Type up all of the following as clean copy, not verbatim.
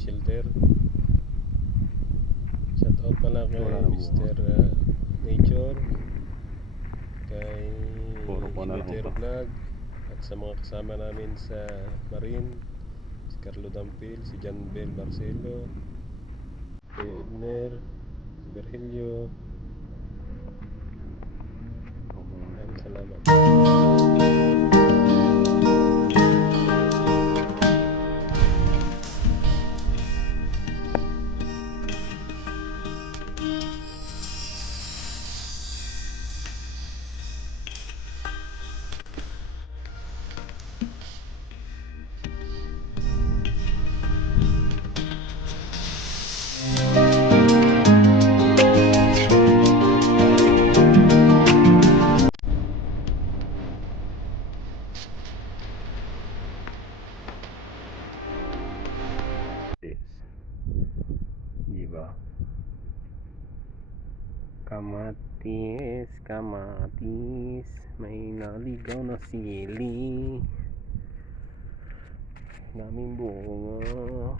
shelter. Shoutout pala kay Mr. Nature, kay Inutero Vlog, at sa mga kasama namin sa Marine, si Carlo Dampil, si John Bel Barcelo, si Edner, si Virgilio. Salamat. Diba? Kamatis, kamatis, may naligaw na sili, daming bunga,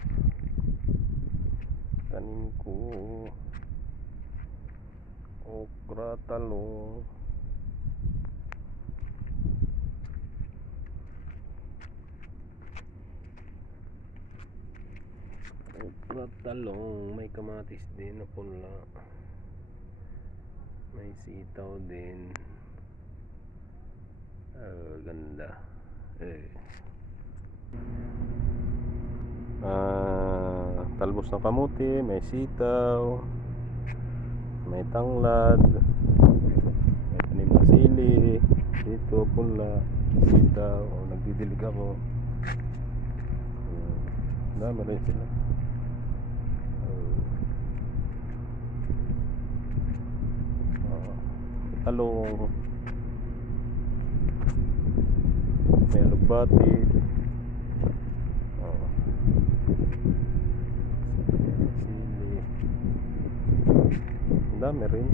tanim ko, okra, talong, may kamatis din na pula, may sitaw din. Ganda. Talbos ng kamuti, may sitaw, may tanglad, may tanim na sili dito, pula, sitaw. Nagdidilig ako. Dami rin sila. Talong, may alugbati, sili, dami rin.